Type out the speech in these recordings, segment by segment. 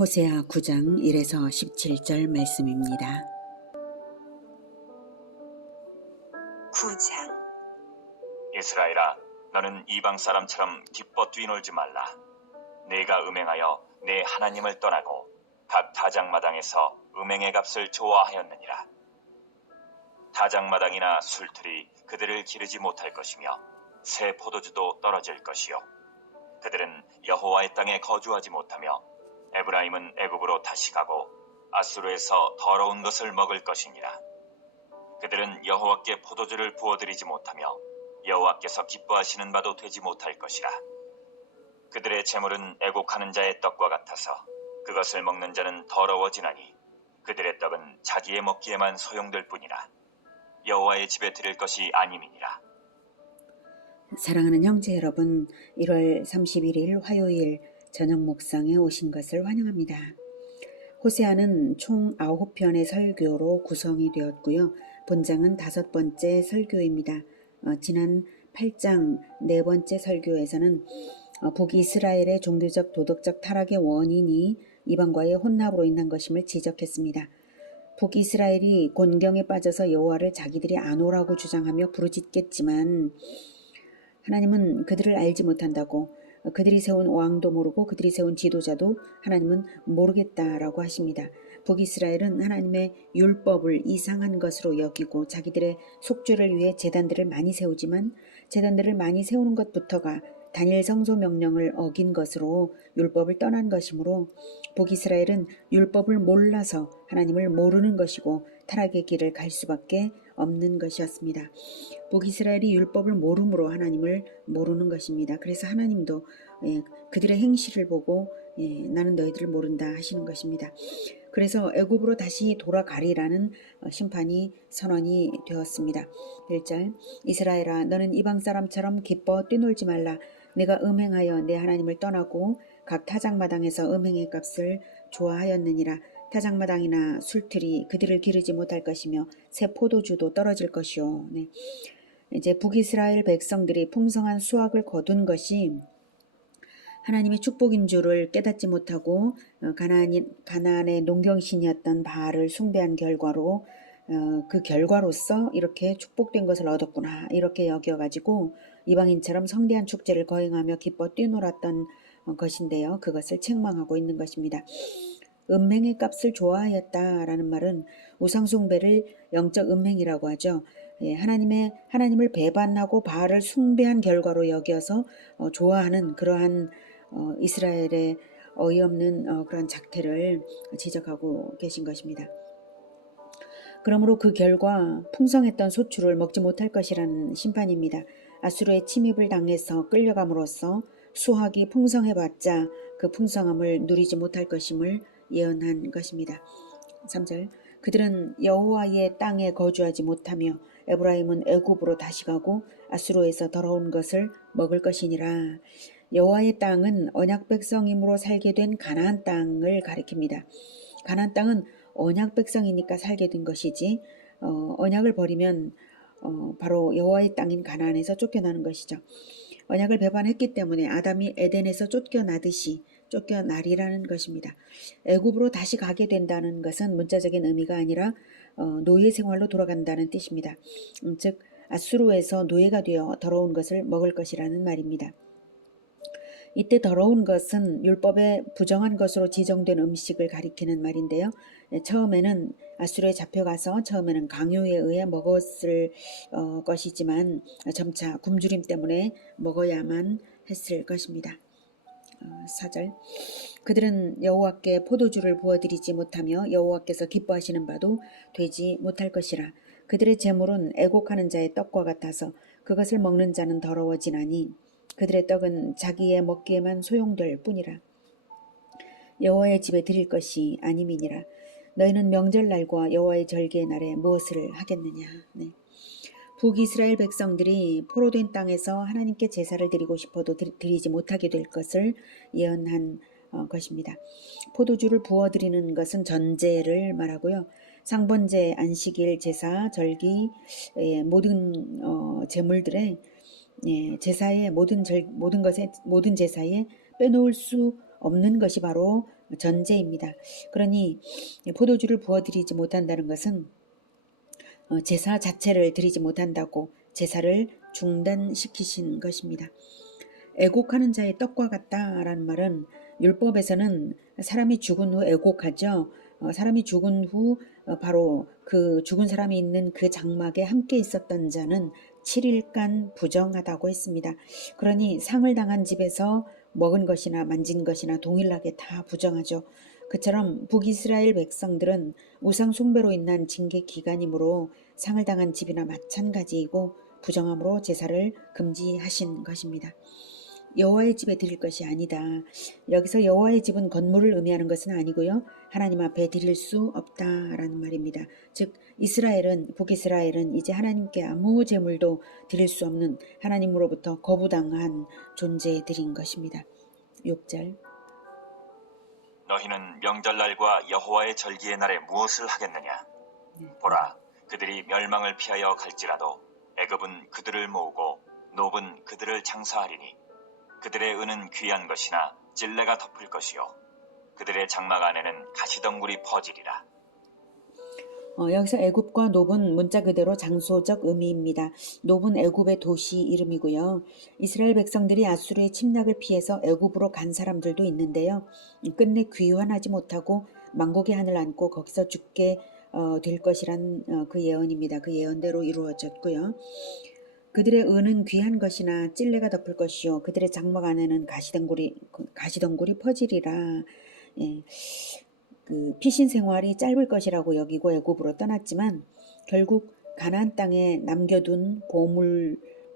호세아 9장 1에서 17절 말씀입니다. 9장. 이스라엘아, 너는 이방 사람처럼 기뻐 뛰놀지 말라. 내가 음행하여 내 하나님을 떠나고 각 타작마당에서 음행의 값을 좋아하였느니라. 타작마당이나 술틀이 그들을 기르지 못할 것이며 새 포도주도 떨어질 것이요 그들은 여호와의 땅에 거주하지 못하며 에브라임은 애굽으로 다시 가고 아수르에서 더러운 것을 먹을 것이니라. 그들은 여호와께 포도주를 부어드리지 못하며 여호와께서 기뻐하시는 바도 되지 못할 것이라. 그들의 재물은 애곡하는 자의 떡과 같아서 그것을 먹는 자는 더러워지나니 그들의 떡은 자기의 먹기에만 소용될 뿐이라. 여호와의 집에 드릴 것이 아님이니라. 사랑하는 형제 여러분, 1월 31일 화요일 저녁 목상에 오신 것을 환영합니다. 호세아는 총 9편의 설교로 구성이 되었고요. 본장은 5번째 설교입니다. 지난 8장 4번째 설교에서는 북이스라엘의 종교적 도덕적 타락의 원인이 이방과의 혼합으로 인한 것임을 지적했습니다. 북이스라엘이 곤경에 빠져서 여호와를 자기들이 아노라고 주장하며 부르짖겠지만 하나님은 그들을 알지 못한다고, 그들이 세운 왕도 모르고 그들이 세운 지도자도 하나님은 모르겠다라고 하십니다. 북이스라엘은 하나님의 율법을 이상한 것으로 여기고 자기들의 속죄를 위해 제단들을 많이 세우지만 제단들을 많이 세우는 것부터가 단일 성소 명령을 어긴 것으로 율법을 떠난 것이므로 북이스라엘은 율법을 몰라서 하나님을 모르는 것이고 타락의 길을 갈 수밖에 없는 것이었습니다. 북이스라엘이 율법을 모름으로 하나님을 모르는 것입니다. 그래서 하나님도 그들의 행실을 보고 나는 너희들을 모른다 하시는 것입니다. 그래서 애굽으로 다시 돌아가리라는 심판이 선언이 되었습니다. 1절. 이스라엘아, 너는 이방 사람처럼 기뻐 뛰놀지 말라. 내가 음행하여 내 하나님을 떠나고 각 타작마당에서 음행의 값을 좋아하였느니라. 타작마당이나 술틀이 그들을 기르지 못할 것이며 새 포도주도 떨어질 것이요. 이제 북이스라엘 백성들이 풍성한 수확을 거둔 것이 하나님의 축복인 줄을 깨닫지 못하고 가나안의 농경신이었던 바알을 숭배한 결과로 그 결과로서 이렇게 축복된 것을 얻었구나 이렇게 여겨가지고 이방인처럼 성대한 축제를 거행하며 기뻐 뛰놀았던 것인데요. 그것을 책망하고 있는 것입니다. 음행의 값을 좋아하였다라는 말은 우상숭배를 영적 음행이라고 하죠. 하나님을 배반하고 바알을 숭배한 결과로 여겨서 좋아하는 그러한 이스라엘의 어이없는 그런 작태를 지적하고 계신 것입니다. 그러므로 그 결과 풍성했던 소출을 먹지 못할 것이라는 심판입니다. 아수르의 침입을 당해서 끌려감으로써 수확이 풍성해봤자 그 풍성함을 누리지 못할 것임을 예언한 것입니다. 3절. 그들은 여호와의 땅에 거주하지 못하며 에브라임은 애굽으로 다시 가고 아수르에서 더러운 것을 먹을 것이니라. 여호와의 땅은 언약 백성임으로 살게 된 가나안 땅을 가리킵니다. 가나안 땅은 언약 백성이니까 살게 된 것이지 언약을 버리면 바로 여호와의 땅인 가나안에서 쫓겨나는 것이죠. 언약을 배반했기 때문에 아담이 에덴에서 쫓겨나듯이 쫓겨나리라는 것입니다. 애굽으로 다시 가게 된다는 것은 문자적인 의미가 아니라 노예 생활로 돌아간다는 뜻입니다. 즉 아수르에서 노예가 되어 더러운 것을 먹을 것이라는 말입니다. 이때 더러운 것은 율법에 부정한 것으로 지정된 음식을 가리키는 말인데요. 처음에는 아수르에 잡혀가서 처음에는 강요에 의해 먹었을 것이지만 점차 굶주림 때문에 먹어야만 했을 것입니다. 4절. 그들은 여호와께 포도주를 부어드리지 못하며 여호와께서 기뻐하시는 바도 되지 못할 것이라. 그들의 재물은 애곡하는 자의 떡과 같아서 그것을 먹는 자는 더러워지나니 그들의 떡은 자기의 먹기에만 소용될 뿐이라. 여호와의 집에 드릴 것이 아님이니라. 너희는 명절날과 여호와의 절기의 날에 무엇을 하겠느냐. 북이스라엘 백성들이 포로된 땅에서 하나님께 제사를 드리고 싶어도 드리지 못하게 될 것을 예언한 것입니다. 포도주를 부어드리는 것은 전제를 말하고요. 상번제, 안식일, 제사, 절기, 모든 제물들의 제사의 모든 제사에 빼놓을 수 없는 것이 바로 전제입니다. 그러니 포도주를 부어드리지 못한다는 것은 제사 자체를 드리지 못한다고 제사를 중단시키신 것입니다. 애곡하는 자의 떡과 같다라는 말은 율법에서는 사람이 죽은 후 애곡하죠. 사람이 죽은 후 바로 그 죽은 사람이 있는 그 장막에 함께 있었던 자는 7일간 부정하다고 했습니다. 그러니 상을 당한 집에서 먹은 것이나 만진 것이나 동일하게 다 부정하죠. 그처럼 북이스라엘 백성들은 우상 숭배로 인한 징계 기간이므로 상을 당한 집이나 마찬가지이고 부정함으로 제사를 금지하신 것입니다. 여호와의 집에 드릴 것이 아니다. 여기서 여호와의 집은 건물을 의미하는 것은 아니고요. 하나님 앞에 드릴 수 없다라는 말입니다. 즉 북이스라엘은 이제 하나님께 아무 제물도 드릴 수 없는 하나님으로부터 거부당한 존재들인 것입니다. 6절. 너희는 명절날과 여호와의 절기의 날에 무엇을 하겠느냐? 보라, 그들이 멸망을 피하여 갈지라도 애굽은 그들을 모으고 노브는 그들을 장사하리니 그들의 은은 귀한 것이나 찔레가 덮을 것이요 그들의 장막 안에는 가시덩굴이 퍼지리라. 여기서 애굽과 노브는 문자 그대로 장소적 의미입니다. 노브는 애굽의 도시 이름이고요. 이스라엘 백성들이 아수르의 침략을 피해서 애굽으로 간 사람들도 있는데요. 끝내 귀환하지 못하고 만국의 하늘 안고 거기서 죽게 될 것이란 그 예언입니다. 그 예언대로 이루어졌고요. 그들의 은은 귀한 것이나 찔레가 덮을 것이요 그들의 장막 안에는 가시덩굴이 퍼지리라. 예. 그 피신 생활이 짧을 것이라고 여기고 애굽으로 떠났지만 결국 가나안 땅에 남겨둔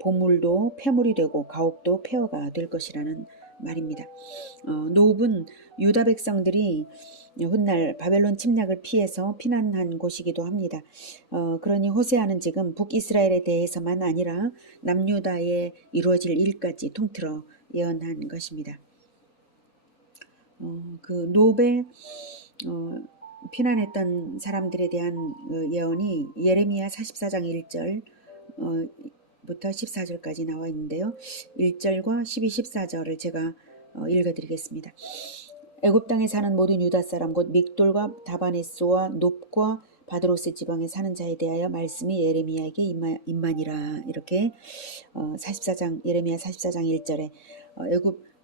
보물도 폐물이 되고 가옥도 폐허가 될 것이라는 말입니다. 노브는 유다 백성들이 훗날 바벨론 침략을 피해서 피난한 곳이기도 합니다. 그러니 호세아는 지금 북이스라엘에 대해서만 아니라 남유다에 이루어질 일까지 통틀어 예언한 것입니다. 그 노베 피난했던 사람들에 대한 예언이 예레미야 44장 1절 부터 14절까지 나와 있는데요. 1절과 12, 14절을 제가 읽어드리겠습니다. 애굽 땅에 사는 모든 유다 사람 곧 믹돌과 다바네스와 놉과 바드로스 지방에 사는 자에 대하여 말씀이 예레미야에게 임하니라. 이렇게 예레미야 44장 1절에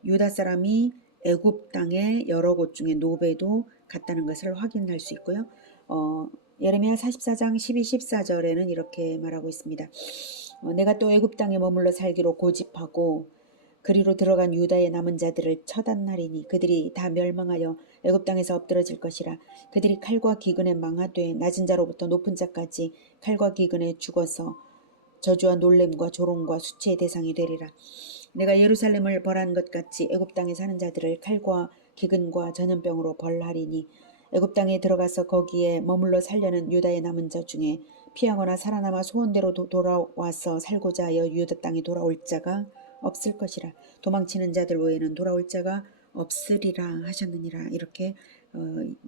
유다 사람이 애굽 땅의 여러 곳 중에 노베도 갔다는 것을 확인할 수 있고요. 예레미야 44장 12, 14절에는 이렇게 말하고 있습니다. 내가 또 애굽 땅에 머물러 살기로 고집하고 그리로 들어간 유다의 남은 자들을 처단하리니 그들이 다 멸망하여 애굽 땅에서 엎드러질 것이라. 그들이 칼과 기근에 망하되 낮은 자로부터 높은 자까지 칼과 기근에 죽어서 저주와 놀램과 조롱과 수치의 대상이 되리라. 내가 예루살렘을 벌한 것 같이 애굽 땅에 사는 자들을 칼과 기근과 전염병으로 벌하리니 애굽 땅에 들어가서 거기에 머물러 살려는 유다의 남은 자 중에 피하거나 살아남아 소원대로 돌아와서 살고자 하여 유다 땅에 돌아올 자가 없을 것이라. 도망치는 자들 외에는 돌아올 자가 없으리라 하셨느니라. 이렇게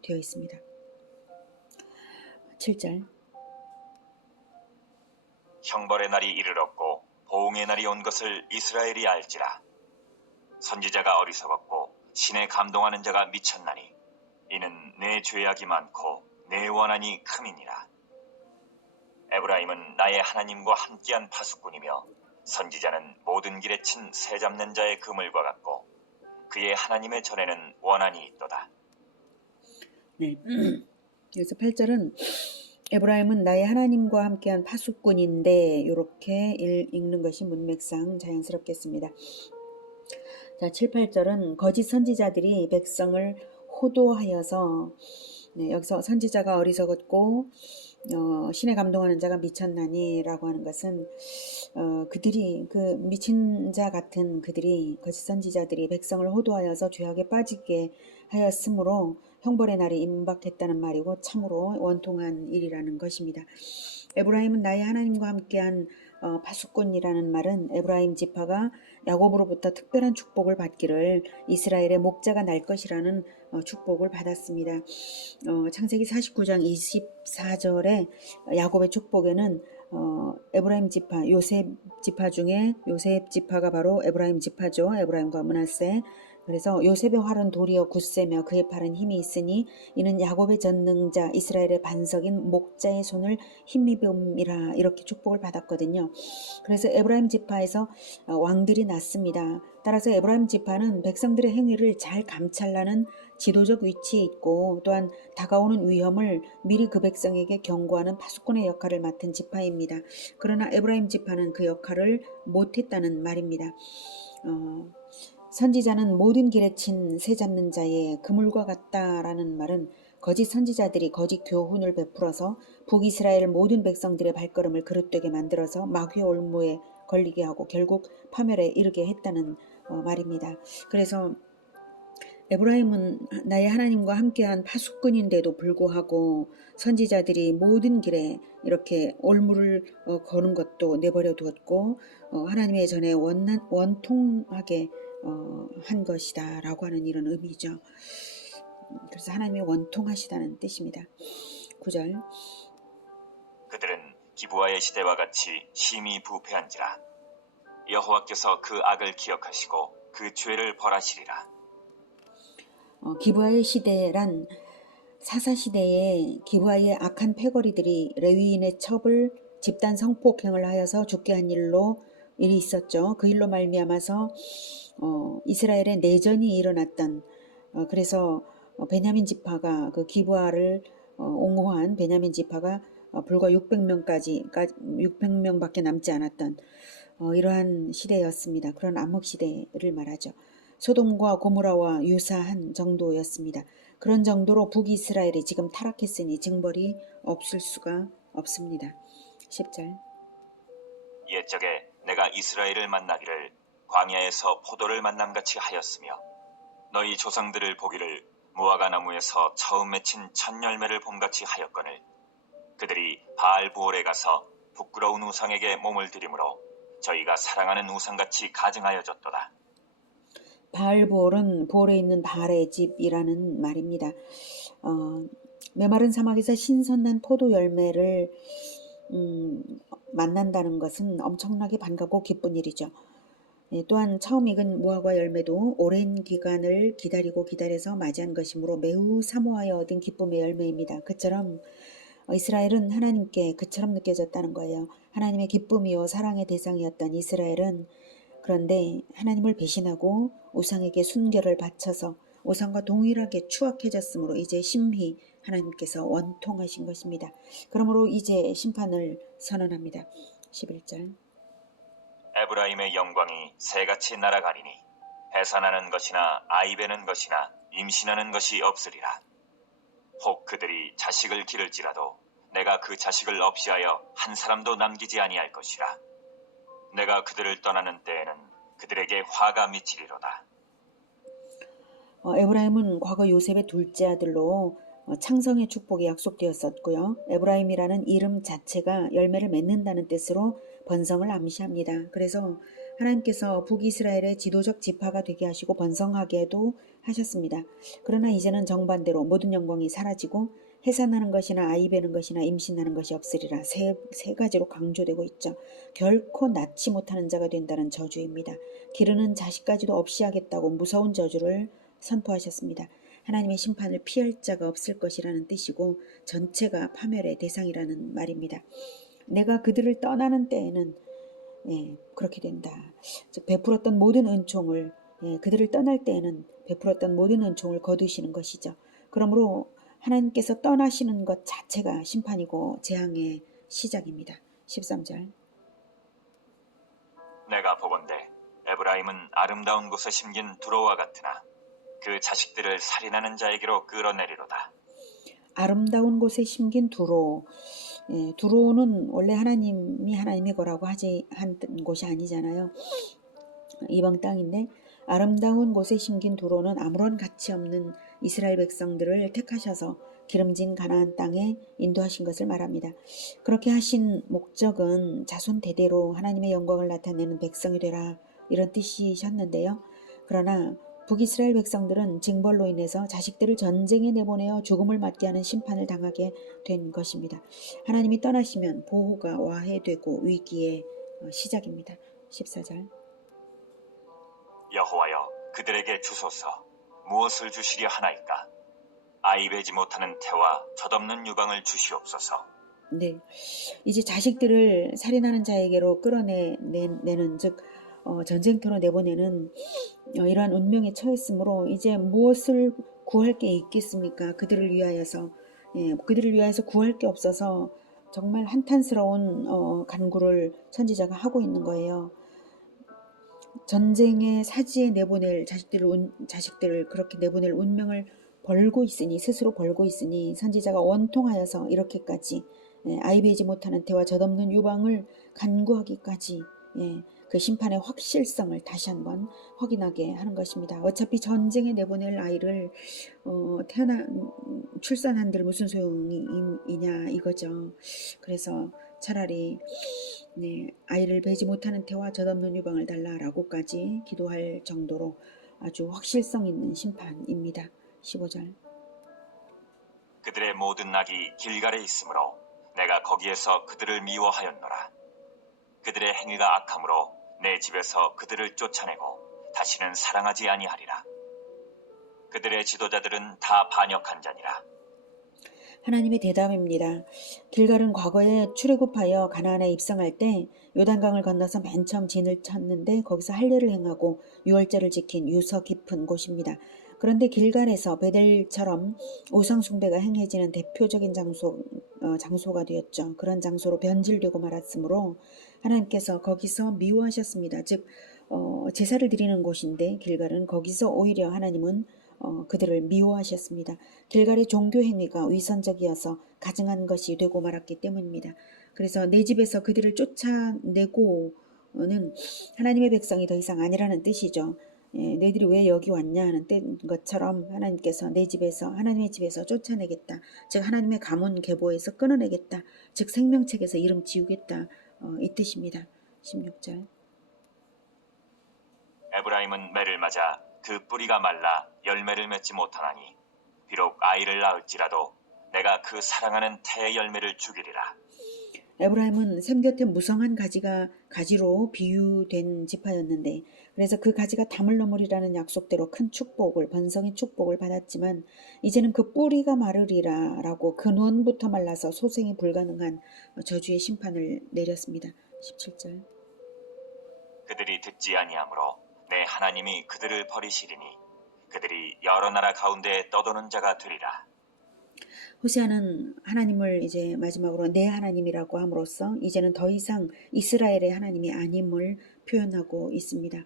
되어 있습니다. 7절. 형벌의 날이 이르렀고 보응의 날이 온 것을 이스라엘이 알지라. 선지자가 어리석었고 신에 감동하는 자가 미쳤나니 이는 내 죄악이 많고 내 원한이 큼이니라. 에브라임은 나의 하나님과 함께한 파수꾼이며 선지자는 모든 길에 친 새 잡는 자의 그물과 같고 그의 하나님의 전에는 원한이 있도다. 네. 그래서 8절은 에브라임은 나의 하나님과 함께한 파수꾼인데 이렇게 읽는 것이 문맥상 자연스럽겠습니다. 자, 7, 8절은 거짓 선지자들이 백성을 호도하여서 여기서 선지자가 어리석었고 신에 감동하는 자가 미쳤나니 라고 하는 것은 그들이 그 미친 자 같은 그들이 거짓 선지자들이 백성을 호도하여서 죄악에 빠지게 하였으므로 형벌의 날이 임박했다는 말이고 참으로 원통한 일이라는 것입니다. 에브라임은 나의 하나님과 함께한 파수꾼이라는 말은 에브라임 지파가 야곱으로부터 특별한 축복을 받기를 이스라엘의 목자가 날 것이라는 축복을 받았습니다. 창세기 49장 24절에 야곱의 축복에는 에브라임 지파, 요셉 지파 중에 요셉 지파가 바로 에브라임 지파죠. 에브라임과 므낫세 그래서 요셉의 활은 도리어 굳세며 그의 팔은 힘이 있으니 이는 야곱의 전능자 이스라엘의 반석인 목자의 손을 힘입음이라 이렇게 축복을 받았거든요. 그래서 에브라임 지파에서 왕들이 났습니다. 따라서 에브라임 지파는 백성들의 행위를 잘 감찰하는 지도적 위치에 있고 또한 다가오는 위험을 미리 그 백성에게 경고하는 파수꾼의 역할을 맡은 지파입니다. 그러나 에브라임 지파는 그 역할을 못했다는 말입니다. 선지자는 모든 길에 친 새 잡는 자의 그물과 같다라는 말은 거짓 선지자들이 거짓 교훈을 베풀어서 북이스라엘 모든 백성들의 발걸음을 그릇되게 만들어서 마귀의 올무에 걸리게 하고 결국 파멸에 이르게 했다는 말입니다. 그래서 에브라임은 나의 하나님과 함께한 파수꾼인데도 불구하고 선지자들이 모든 길에 이렇게 올무를 거는 것도 내버려 두었고 하나님의 전에 원통하게 한 것이다 라고 하는 이런 의미죠. 그래서 하나님이 원통하시다는 뜻입니다. 9절 그들은 기브아의 시대와 같이 심히 부패한지라. 여호와께서 그 악을 기억하시고 그 죄를 벌하시리라. 기브아의 시대란 사사시대에 기브아의 악한 패거리들이 레위인의 첩을 집단 성폭행을 하여서 죽게 한 일이 있었죠. 그 일로 말미암아서 이스라엘의 내전이 일어났던 그래서 베냐민 지파가 그 기브아를 옹호한 베냐민 지파가 불과 600명밖에 남지 않았던 이러한 시대였습니다. 그런 암흑 시대를 말하죠. 소돔과 고모라와 유사한 정도였습니다. 그런 정도로 북이스라엘이 지금 타락했으니 징벌이 없을 수가 없습니다. 10절 옛적에 내가 이스라엘을 만나기를 광야에서 포도를 만남같이 하였으며 너희 조상들을 보기를 무화과 나무에서 처음 맺힌 첫 열매를 봄같이 하였거늘 그들이 바알부올에 가서 부끄러운 우상에게 몸을 들이므로 저희가 사랑하는 우상같이 가증하여졌도다. 바알보올은 보올에 있는 바알의 집이라는 말입니다. 메마른 사막에서 신선한 포도 열매를 만난다는 것은 엄청나게 반갑고 기쁜 일이죠. 또한 처음 익은 무화과 열매도 오랜 기간을 기다려서 맞이한 것이므로 매우 사모하여 얻은 기쁨의 열매입니다. 그처럼 이스라엘은 하나님께 그처럼 느껴졌다는 거예요. 하나님의 기쁨이요 사랑의 대상이었던 이스라엘은 그런데 하나님을 배신하고 우상에게 순결을 바쳐서 우상과 동일하게 추악해졌으므로 이제 심히 하나님께서 원통하신 것입니다. 그러므로 이제 심판을 선언합니다. 11절 에브라임의 영광이 새같이 날아가리니 해산하는 것이나 아이베는 것이나 임신하는 것이 없으리라. 혹 그들이 자식을 기를지라도 내가 그 자식을 없이하여 한 사람도 남기지 아니할 것이라. 내가 그들을 떠나는 때에는 그들에게 화가 미치리로다. 에브라임은 과거 요셉의 둘째 아들로 창성의 축복이 약속되었었고요. 에브라임이라는 이름 자체가 열매를 맺는다는 뜻으로 번성을 암시합니다. 그래서 하나님께서 북이스라엘의 지도적 지파가 되게 하시고 번성하게도 하셨습니다. 그러나 이제는 정반대로 모든 영광이 사라지고 해산하는 것이나 아이 베는 것이나 임신하는 것이 없으리라. 세 가지로 강조되고 있죠. 결코 낳지 못하는 자가 된다는 저주입니다. 기르는 자식까지도 없이 하겠다고 무서운 저주를 선포하셨습니다. 하나님의 심판을 피할 자가 없을 것이라는 뜻이고 전체가 파멸의 대상이라는 말입니다. 내가 그들을 떠나는 때에는 그렇게 된다. 즉 베풀었던 모든 은총을 그들을 떠날 때에는 베풀었던 모든 은총을 거두시는 것이죠. 그러므로 하나님께서 떠나시는 것 자체가 심판이고 재앙의 시작입니다. 13절 내가 보건대 에브라임은 아름다운 곳에 심긴 두로와 같으나 그 자식들을 살인하는 자에게로 끌어내리로다. 아름다운 곳에 심긴 두로. 두로는 원래 하나님의 거라고 한 곳이 아니잖아요. 이방 땅인데 아름다운 곳에 심긴 두로는 아무런 가치 없는 이스라엘 백성들을 택하셔서 기름진 가나안 땅에 인도하신 것을 말합니다. 그렇게 하신 목적은 자손 대대로 하나님의 영광을 나타내는 백성이 되라 이런 뜻이셨는데요. 그러나 북이스라엘 백성들은 징벌로 인해서 자식들을 전쟁에 내보내어 죽음을 맞게 하는 심판을 당하게 된 것입니다. 하나님이 떠나시면 보호가 와해되고 위기의 시작입니다. 14절 여호와여 그들에게 주소서. 무엇을 주시려 하나이까? 아이 베지 못하는 태와 젖없는 유방을 주시옵소서. 네, 이제 자식들을 살인하는 자에게로 끌어내는 즉 전쟁터로 내보내는 이러한 운명에 처했으므로 이제 무엇을 구할 게 있겠습니까? 그들을 위하여서 그들을 위하여서 구할 게 없어서 정말 한탄스러운 간구를 선지자가 하고 있는 거예요. 전쟁의 사지에 내보낼 자식들을 그렇게 내보낼 운명을 스스로 벌고 있으니 선지자가 원통하여서 이렇게까지 아이 베지 못하는 태와 젖없는 유방을 간구하기까지 그 심판의 확실성을 다시 한번 확인하게 하는 것입니다. 어차피 전쟁에 내보낼 아이를 출산한들 무슨 소용이냐 이거죠. 그래서 차라리 아이를 베지 못하는 태와 젖없는 유방을 달라라고까지 기도할 정도로 아주 확실성 있는 심판입니다. 15절. 그들의 모든 낙이 길갈에 있으므로 내가 거기에서 그들을 미워하였노라. 그들의 행위가 악함으로 내 집에서 그들을 쫓아내고 다시는 사랑하지 아니하리라. 그들의 지도자들은 다 반역한 자니라. 하나님의 대답입니다. 길갈은 과거에 출애굽하여 가나안에 입성할 때 요단강을 건너서 맨 처음 진을 쳤는데 거기서 할례를 행하고 유월절을 지킨 유서 깊은 곳입니다. 그런데 길갈에서 베델처럼 우상 숭배가 행해지는 대표적인 장소가 되었죠. 그런 장소로 변질되고 말았으므로 하나님께서 거기서 미워하셨습니다. 즉 제사를 드리는 곳인데 길갈은 거기서 오히려 하나님은 그들을 미워하셨습니다. 길갈의 종교 행위가 위선적이어서 가증한 것이 되고 말았기 때문입니다. 그래서 내 집에서 그들을 쫓아내고는 하나님의 백성이 더 이상 아니라는 뜻이죠. 너희들이 왜 여기 왔냐 하는 것처럼 하나님께서 하나님의 집에서 쫓아내겠다. 즉 하나님의 가문 계보에서 끊어내겠다. 즉 생명책에서 이름 지우겠다. 이 뜻입니다. 16절. 에브라임은 매를 맞아 그 뿌리가 말라 열매를 맺지 못하나니 비록 아이를 낳을지라도 내가 그 사랑하는 태의 열매를 죽이리라. 에브라임은 샘 곁에 무성한 가지로 비유된 지파였는데 그래서 그 가지가 담을 넘으리라는 약속대로 큰 축복을 번성의 축복을 받았지만 이제는 그 뿌리가 마르리라 라고 근원부터 말라서 소생이 불가능한 저주의 심판을 내렸습니다. 17절. 그들이 듣지 아니하므로 내 하나님이 그들을 버리시리니 그들이 여러 나라 가운데 떠도는 자가 되리라. 호세아는 하나님을 이제 마지막으로 내 하나님이라고 함으로써 이제는 더 이상 이스라엘의 하나님이 아님을 표현하고 있습니다.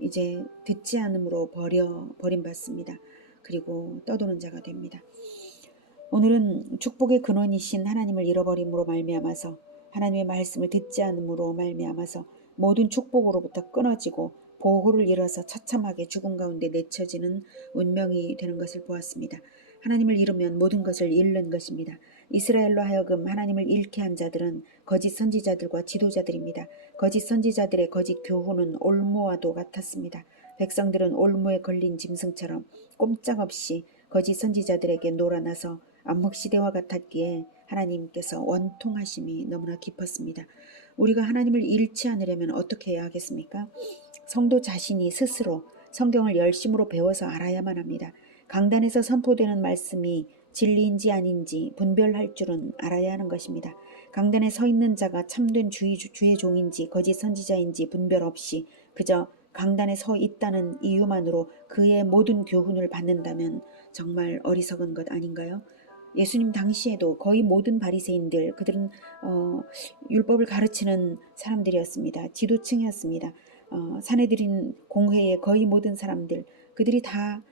이제 듣지 않음으로 버림받습니다. 그리고 떠도는 자가 됩니다. 오늘은 축복의 근원이신 하나님을 잃어버림으로 말미암아서 하나님의 말씀을 듣지 않음으로 말미암아서 모든 축복으로부터 끊어지고 보호를 잃어서 처참하게 죽음 가운데 내쳐지는 운명이 되는 것을 보았습니다. 하나님을 잃으면 모든 것을 잃는 것입니다. 이스라엘로 하여금 하나님을 잃게 한 자들은 거짓 선지자들과 지도자들입니다. 거짓 선지자들의 거짓 교훈은 올무와도 같았습니다. 백성들은 올무에 걸린 짐승처럼 꼼짝없이 거짓 선지자들에게 놀아나서 암흑시대와 같았기에 하나님께서 원통하심이 너무나 깊었습니다. 우리가 하나님을 잃지 않으려면 어떻게 해야 하겠습니까? 성도 자신이 스스로 성경을 열심으로 배워서 알아야만 합니다. 강단에서 선포되는 말씀이 진리인지 아닌지 분별할 줄은 알아야 하는 것입니다. 강단에 서 있는 자가 참된 주의 종인지 거짓 선지자인지 분별 없이 그저 강단에 서 있다는 이유만으로 그의 모든 교훈을 받는다면 정말 어리석은 것 아닌가요? 예수님 당시에도 거의 모든 바리새인들 그들은 율법을 가르치는 사람들이었습니다. 지도층이었습니다. 사내들인 공회의 거의 모든 사람들 그들이 다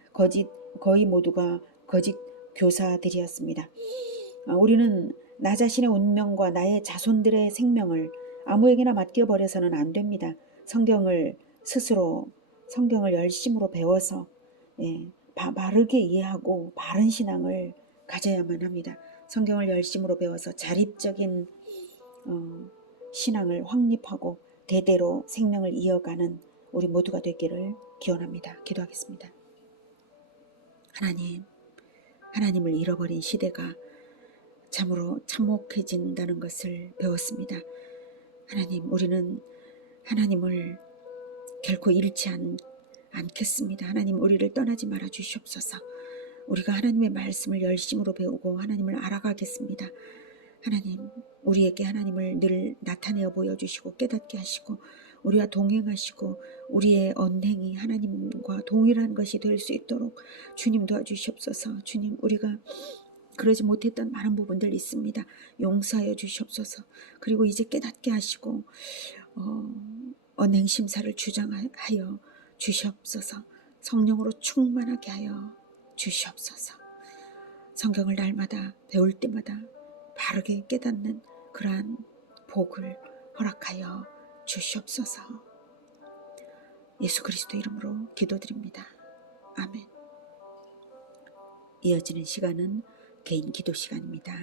거의 모두가 거짓 교사들이었습니다. 우리는 나 자신의 운명과 나의 자손들의 생명을 아무에게나 맡겨버려서는 안 됩니다. 성경을 열심으로 배워서 바르게 이해하고 바른 신앙을 가져야만 합니다. 성경을 열심으로 배워서 자립적인 신앙을 확립하고 대대로 생명을 이어가는 우리 모두가 되기를 기원합니다. 기도하겠습니다. 하나님을 잃어버린 시대가 참으로 참혹해진다는 것을 배웠습니다. 하나님, 우리는 하나님을 결코 잃지 않겠습니다. 하나님, 우리를 떠나지 말아 주시옵소서. 우리가 하나님의 말씀을 열심으로 배우고 하나님을 알아가겠습니다. 하나님, 우리에게 하나님을 늘 나타내어 보여주시고 깨닫게 하시고 우리와 동행하시고 우리의 언행이 하나님과 동일한 것이 될 수 있도록 주님 도와주시옵소서. 주님, 우리가 그러지 못했던 많은 부분들 있습니다. 용서하여 주시옵소서. 그리고 이제 깨닫게 하시고 언행 심사를 주장하여 주시옵소서. 성령으로 충만하게 하여 주시옵소서. 성경을 날마다 배울 때마다 바르게 깨닫는 그러한 복을 허락하여 주시옵소서. 예수 그리스도 이름으로 기도드립니다. 아멘. 이어지는 시간은 개인 기도 시간입니다.